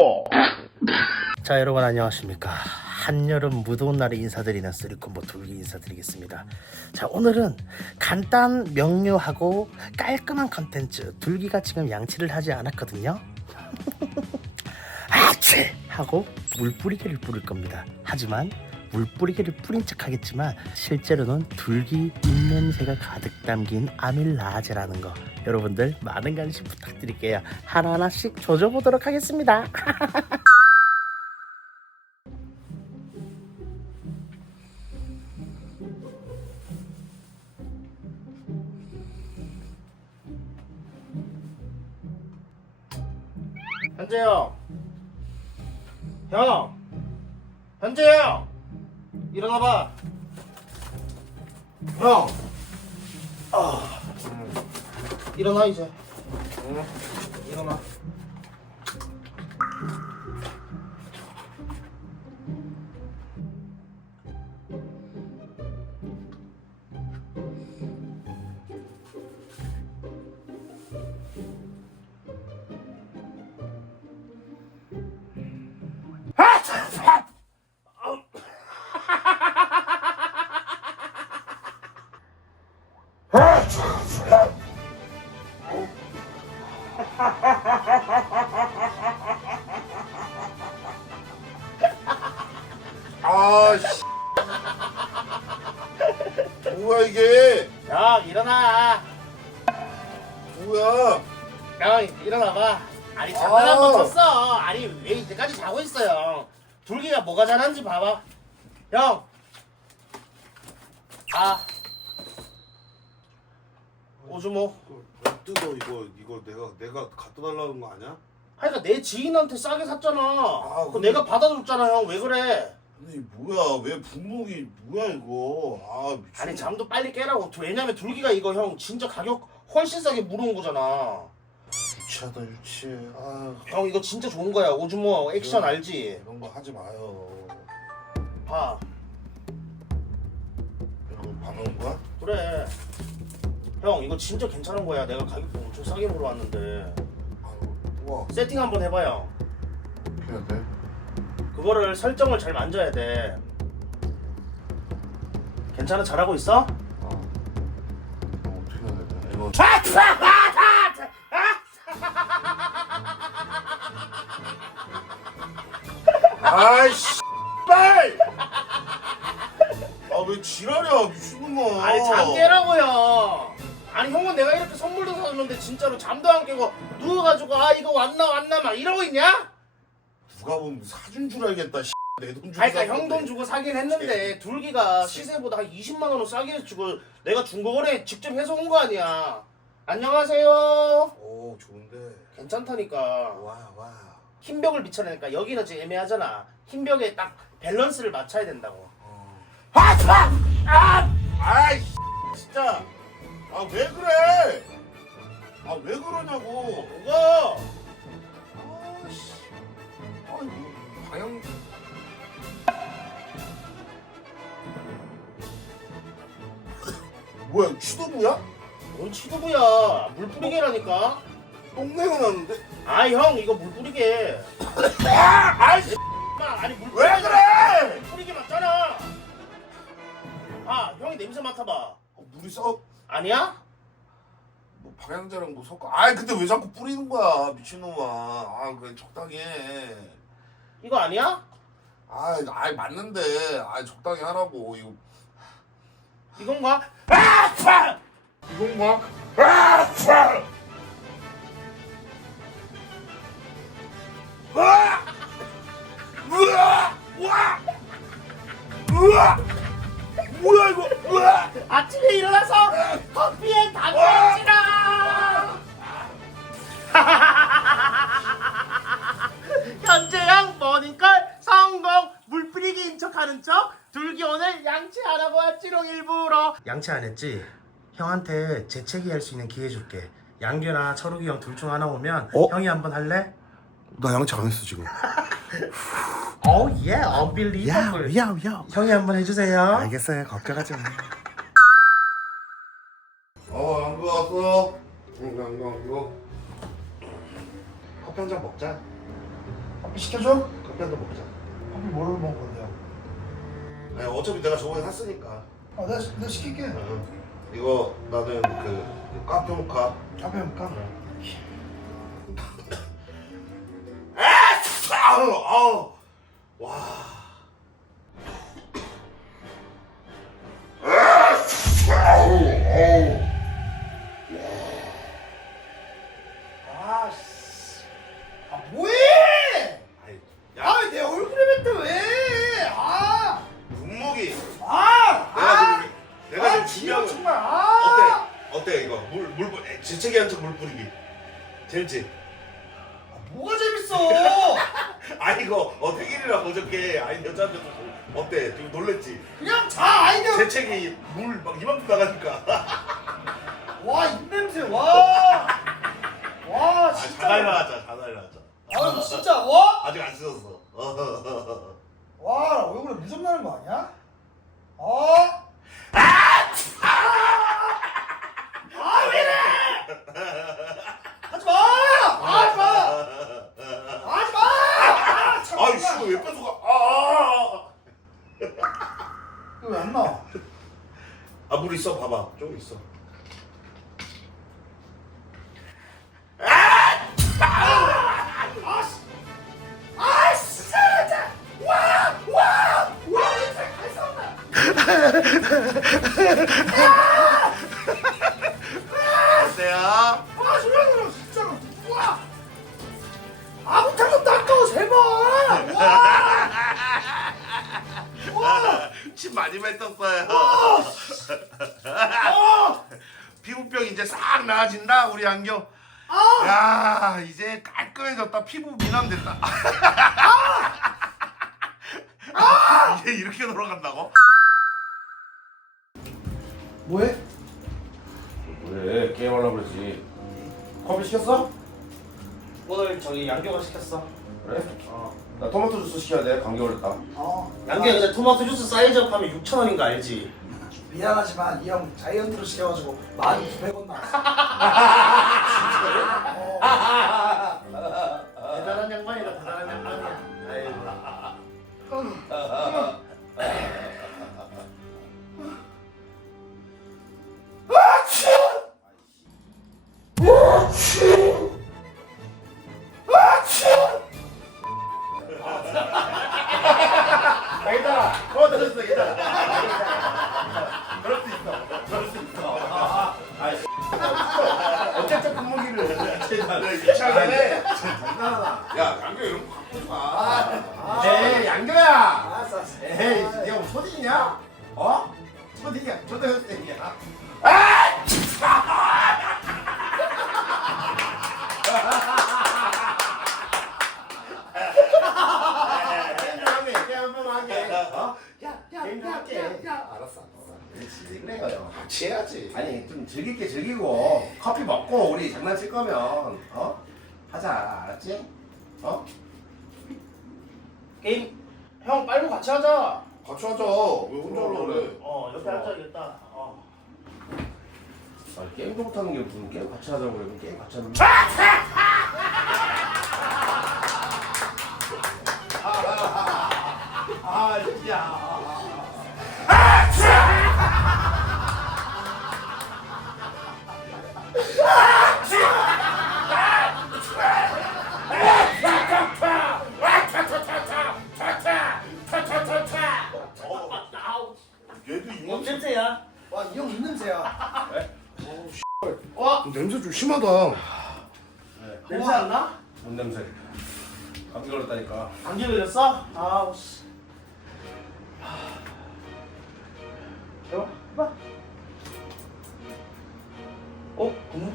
쓰리콤보. 자, 여러분 안녕하십니까. 한여름 무더운 날에 인사드리는 쓰리콤보 둘기 인사드리겠습니다. 자, 오늘은 간단 명료하고 깔끔한 컨텐츠. 둘기가 지금 양치를 하지 않았거든요. 아치! 하고 물뿌리개를 뿌릴 겁니다. 하지만 물뿌리개를 뿌린 척 하겠지만 실제로는 둘기 입냄새가 가득 담긴 아밀라제라는 거, 여러분들 많은 관심 부탁드릴게요. 하나하나씩 조져보도록 하겠습니다. 현재 형! 현재 형! 일어나봐. 형! 일어나 이제. 일어나. 아씨, 뭐야 이게? 형 일어나. 뭐야? 형 일어나봐. 아니 장난 한번 쳤어. 아니 왜 이때까지 자고 있어요. 둘기가 뭐가 잘하는지 봐봐. 형. 오주모. 왜 뜯어 이거 내가 갖다 달라는 거 아니야? 하여간 내 지인한테 싸게 샀잖아. 그거 근데- 내가 받아줬잖아. 형 왜 그래? 아니 뭐야, 왜 분무기 뭐야 이거? 아 미친. 아니 잠도 빨리 깨라고. 왜냐면 둘기가 이거 형 진짜 가격 훨씬 싸게 물어온 거잖아. 유치하다 유치해. 아 형 이거 진짜 좋은 거야. 오주모 액션 알지? 이런 거 하지 마요. 봐. 이런 거 받아온 거야? 그래. 형 이거 진짜 괜찮은 거야. 내가 가격도 엄청 싸게 물어왔는데. 아 우와, 세팅 한번 해봐요. 어떻게 해야 돼? 그거를 설정을 잘 만져야 돼. 괜찮아? 잘하고 있어? 어떻게 해야 돼? 이거 아이씨, 빨! 아왜 지랄이야 미친놈아. 아니 잠 깨라고요. 아니 형은 내가 이렇게 선물도 사줬는데 진짜로 잠도 안 깨고 누워가지고 아 이거 왔나 막 이러고 있냐? 누가 보면 사준 줄 알겠다. 내 돈 주고. 아니 그러니까 형 돈 주고 사긴 했는데 둘기가 시세보다 한 20만 원은 싸게 주고 내가 중고거래 직접 해서 온 거 아니야. 안녕하세요. 오 좋은데. 괜찮다니까. 와. 흰벽을 비춰내니까 여기는 지금 애매하잖아. 흰벽에 딱 밸런스를 맞춰야 된다고. 아이 진짜. 아 왜 그래? 아 왜 그러냐고. 뭐가? 아씨. 아이고 방향. 뭐야 취도부야? 뭔 치도부야. 물 뿌리개라니까. 똥내가 나는데? 아 형 이거 물 뿌리개. 아이씨 아니 물 왜 그래? 물 뿌리개 맞잖아. 아 형이 냄새 맡아봐. 물이 썩. 아니야? 뭐 방향제랑 뭐 섞어. 아이 근데 왜 자꾸 뿌리는 거야 미친놈아. 아 그래 적당히 해. 이거 아니야? 아이 맞는데. 아 적당히 하라고 이거. 이건가? 이건가? 뭐야 이거? 아침에 일어나서 커피에 담배치라. 현재형 모닝콜 성공. 물 뿌리기 인척하는 척. 둘기 오늘 양치 안 하고 왔지롱 일부러. 양치 안 했지? 형한테 재채기 할 수 있는 기회 줄게. 양규나 철욱이 형 둘 중 하나 오면 형이 한번 할래? 나 양치 안 했어 지금. Oh yeah, unbelievable. 야. 형이 한번 해주세요. 알겠어요. 걱정하지 마. 양구 왔어. 양구. 커피 한 잔 먹자. 커피 시켜줘? 커피 한 잔 먹자. 커피 뭐로 먹을 건데요? 아니 어차피 내가 저번에 샀으니까. 내가 시킬게. 응. 이거 나는 그 카페 모카. 카페 먹까? 아우 와. 아씨. 뭐해? 아이, 왜 내 얼굴에 뱉어 왜? 분무기. 아, 내가 지금 지금 준비한 거. 정말. 어때 이거 물 재채기 한 척 물 뿌리기. 재밌지? 뭐가 재밌어? 아니 이거 태길이랑 어저께 아니 여자한테 어때? 좀 놀랬지? 그냥 자 아이디어. 재채기 물 막 이만큼 나가니까. 와 입냄새 와. 와 진짜. 자달라하자. 아유 진짜 와. 아직 안 씻었어. 와, 나 얼굴에 무섭 나는 거 아니야? 왜 이래? 하지 마! 하지 마! 하지 마! 참, 아이 씨 왜 뺏어가? 이거 왜 안 나와? 물 있어 봐봐 좀 있어. 어때요? 졸라 진짜로. 와! 아무튼 좀 닦아, 제발! 와! 침 많이 뱉었어요. 피부병 이제 싹 나아진다 우리 안경. 야 이제 깔끔해졌다. 피부 미남됐다. 이제 이렇게 돌아간다고? 뭐해? 왜 게임하려고 그러지? 커피 시켰어? 오늘 저기 양교가 시켰어. 그래? 나 토마토 주스 시켜야 돼. 감기 걸렸다. 양교 근데 토마토 주스 사이즈업 하면 6,000원인 거 알지? 미안하지만 이 형 자이언트로 시켜가지고 1,900원 나왔어. 대단한 양반이다 대단한 양반이야. 아이고. 괜찮아. 들었어 괜찮아. 그럴 수 있어. 어쨌든 분무기를 미치겠네. 야 안경 이런 거 갖고 가. 에이 양교야. 알았어. 에이 네가 뭐 초딩이냐? 어? 초딩이야 초등학생이야. 알았어. 같이 해야지. 아니 좀 즐길 게 즐기고 커피 먹고 우리 장난칠 거면 하자 알았지? 게임 형 빨고 같이 하자. 같이 하자. 왜 혼자 하려고 그래? 옆에 앉아야겠다. 게임도 못하는 게 무슨 게임 같이 하자고 그래. 게임 같이 하는 게 진짜 얘도 뭔 이만. 냄새야? 와, 이 형 입냄새야. 냄새 좀 심하다. 냄새 안 나? 뭔 냄새? 감기 걸렸다니까. 감기 걸렸어? 아우 씨. 봐. 분무?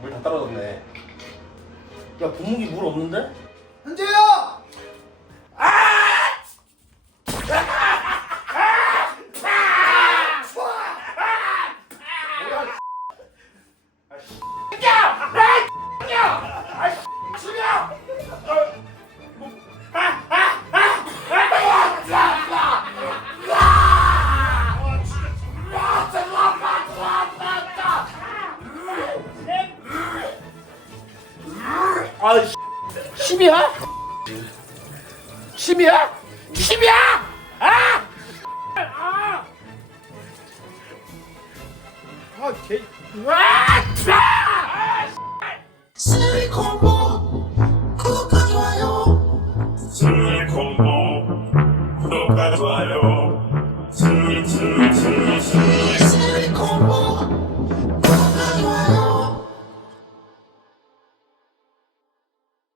물 다 떨어졌네. 야 분무기 물 없는데? 현재야! 아이 12야 침이야? 침이야! 아! 아! 아, 개. 아! 아! 실리콘